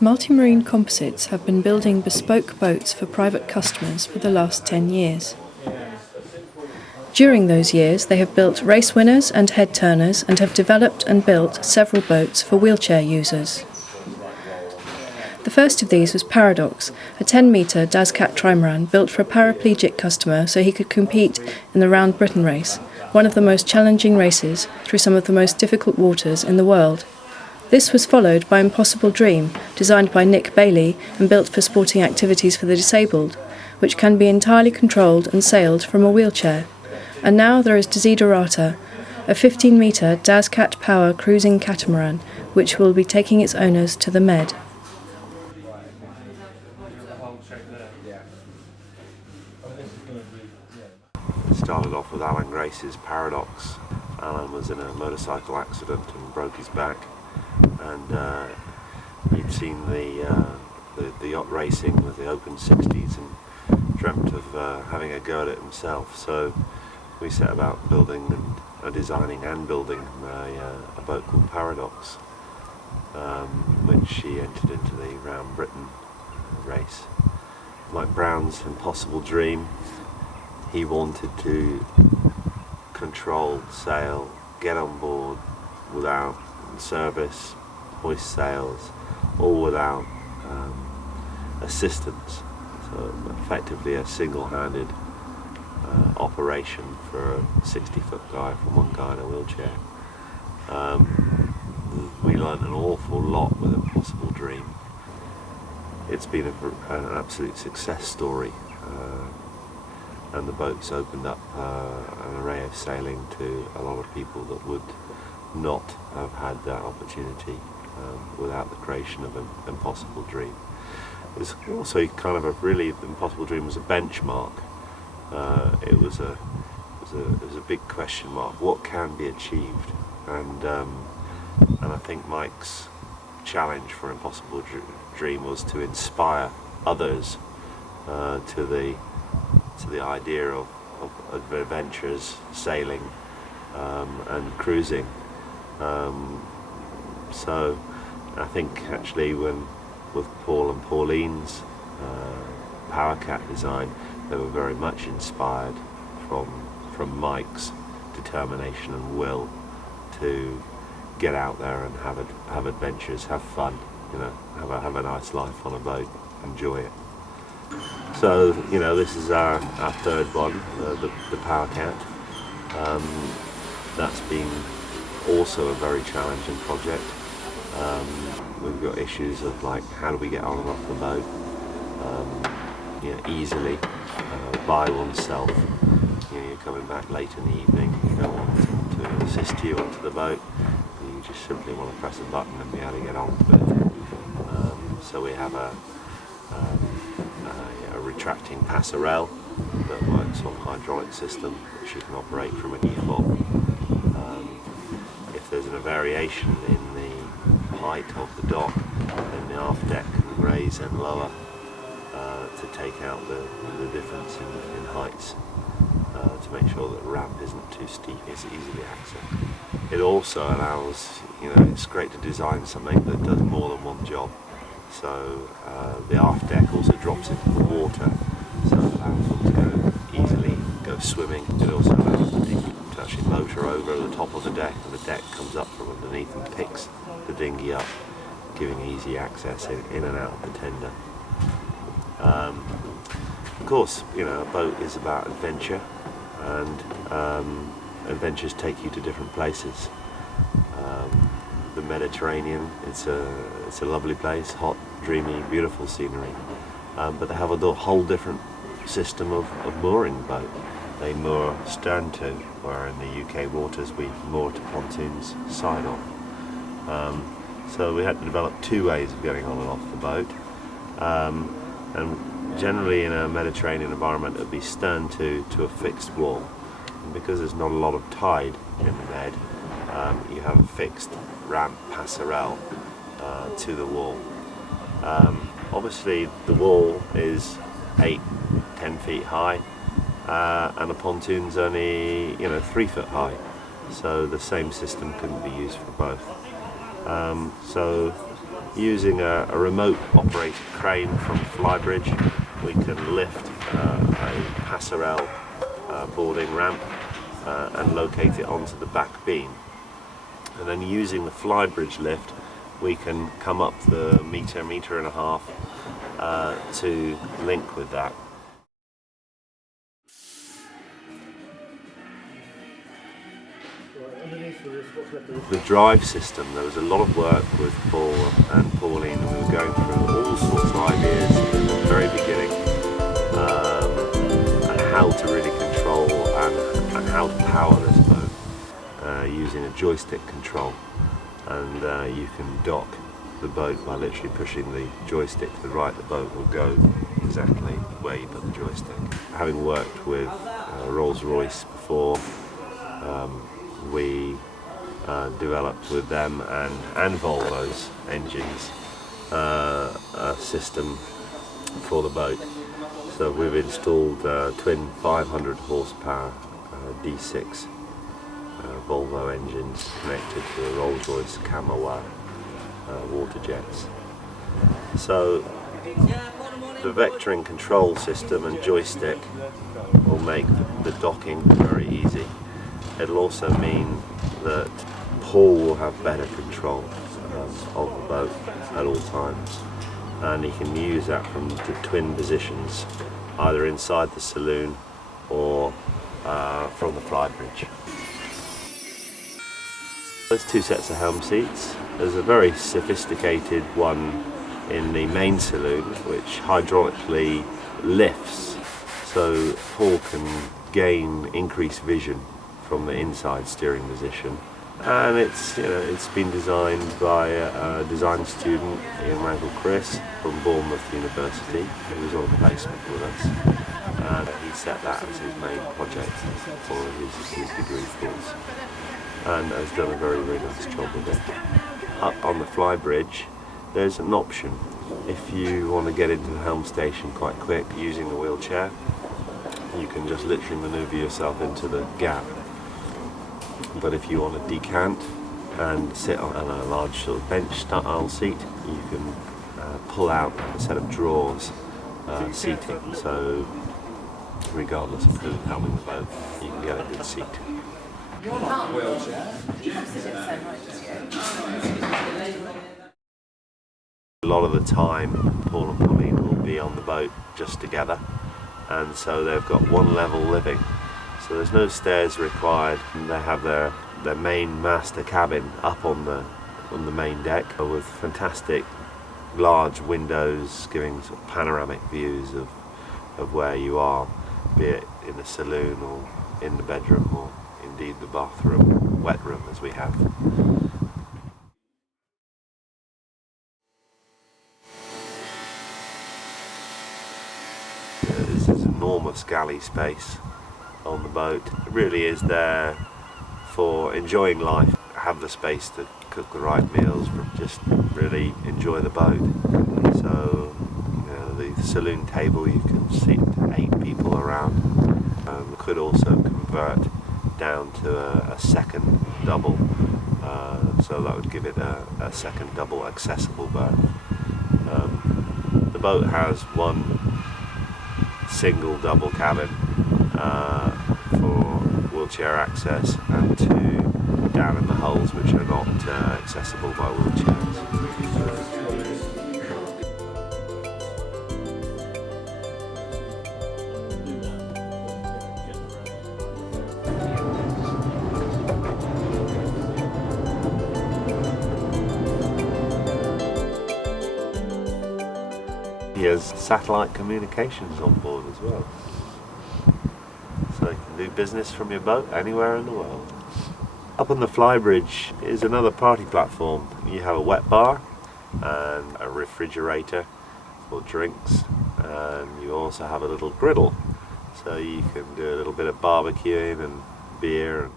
Multimarine Composites have been building bespoke boats for private customers for the last 10 years. During those years, they have built race winners and head turners and have developed and built several boats for wheelchair users. The first of these was Paradox, a 10-metre Dazcat Trimaran built for a paraplegic customer so he could compete in the Round Britain race, one of the most challenging races through some of the most difficult waters in the world. This was followed by Impossible Dream, designed by Nick Bailey and built for sporting activities for the disabled, which can be entirely controlled and sailed from a wheelchair. And now there is Desiderata, a 15-metre Dazcat Power cruising catamaran, which will be taking its owners to the Med. It started off with Alan Grace's Paradox. Alan was in a motorcycle accident and broke his back, and he'd seen the yacht racing with the open 60s and dreamt of having a go at it himself. So we set about building and designing and building a boat called Paradox, which he entered into the Round Britain race. Like Brown's Impossible Dream, he wanted to control, sail, get on board without service, hoist sails, all without assistance. So effectively a single-handed operation for a 60-foot guy from one guy in a wheelchair. We learned an awful lot with Impossible Dream. It's been an absolute success story, and the boat's opened up an array of sailing to a lot of people that would not have had that opportunity without the creation of an Impossible Dream. It was also kind of Impossible Dream was a benchmark. It was a big question mark. What can be achieved? And I think Mike's challenge for Impossible Dream was to inspire others to the idea of adventures, sailing, and cruising. So I think actually with Paul and Pauline's PowerCat design, they were very much inspired from Mike's determination and will to get out there and have adventures, have fun, have a nice life on a boat, enjoy it. So this is our third one, the PowerCat. That's been also a very challenging project. We've got issues of like how do we get on and off the boat easily by oneself. You're coming back late in the evening, you don't want someone to assist you onto the boat, you just simply want to press a button and be able to get on with it. So we have a retracting passerelle that works on a hydraulic system which you can operate from a default. If there's a variation in the height of the dock, then the aft deck can raise and lower to take out the difference in heights, to make sure that the ramp isn't too steep, it's easily accessed. It also allows, it's great to design something that does more than one job. So the aft deck also drops into the water, so it allows them to easily go swimming. It also allows the dinghy to actually motor over the top of the deck, and the deck comes up from underneath and picks the dinghy up, giving easy access in and out of the tender. Of course, a boat is about adventure, and adventures take you to different places. The Mediterranean, it's a lovely place, hot, dreamy, beautiful scenery, but they have a whole different system of mooring the boat. They moor stern to, where in the UK waters we moor to pontoons side on. So we had to develop two ways of getting on and off the boat, and generally in a Mediterranean environment it would be stern to a fixed wall, and because there's not a lot of tide in the Med, you have a fixed ramp passerelle to the wall. Obviously the wall is 8-10 feet high, and the pontoon's only 3 foot high, so the same system couldn't be used for both. So Using a remote operated crane from flybridge, we can lift a passerelle boarding ramp and locate it onto the back beam. And then using the flybridge lift, we can come up the meter and a half to link with that. The drive system, there was a lot of work with Paul and Pauline, and we were going through all sorts of ideas at the very beginning, and how to really control and how to power this boat using a joystick control. And you can dock the boat by literally pushing the joystick to the right. The boat will go exactly where you put the joystick. Having worked with Rolls-Royce before, we developed with them and Volvo's engines a system for the boat. So we've installed twin 500 horsepower D6 Volvo engines connected to the Rolls-Royce Catamaran water jets. So the vectoring control system and joystick will make the docking very easy. It'll also mean that Paul will have better control of the boat at all times, and he can use that from the twin positions, either inside the saloon or from the flybridge. There's two sets of helm seats. There's a very sophisticated one in the main saloon which hydraulically lifts, so Paul can gain increased vision from the inside steering position. And it's been designed by a design student, a young man called Chris from Bournemouth University, who was on placement with us, and he set that as his main project for his degree course, and has done a very, very nice job with it. Up on the flybridge, there's an option. If you want to get into the helm station quite quick using the wheelchair, you can just literally manoeuvre yourself into the gap. But if you want to decant and sit on a large sort of bench style seat, you can pull out a set of drawers seating. So regardless of who's helming the boat, you can get a good seat. A lot of the time, Paul and Pauline will be on the boat just together, and so they've got one level living. So there's no stairs required. They have their main master cabin up on the main deck with fantastic large windows giving sort of panoramic views of where you are, be it in the saloon or in the bedroom or indeed the bathroom, wet room as we have. This is enormous galley space on the boat. It really is there for enjoying life. Have the space to cook the right meals, just really enjoy the boat. So the saloon table, you can seat 8 people around. Could also convert down to a second double, so that would give it a second double accessible berth. The boat has one single double cabin for wheelchair access, and 2 down in the hulls which are not accessible by wheelchairs. He has satellite communications on board as well, so you can do business from your boat anywhere in the world. Up on the flybridge is another party platform. You have a wet bar and a refrigerator for drinks, and you also have a little griddle, so you can do a little bit of barbecuing and beer and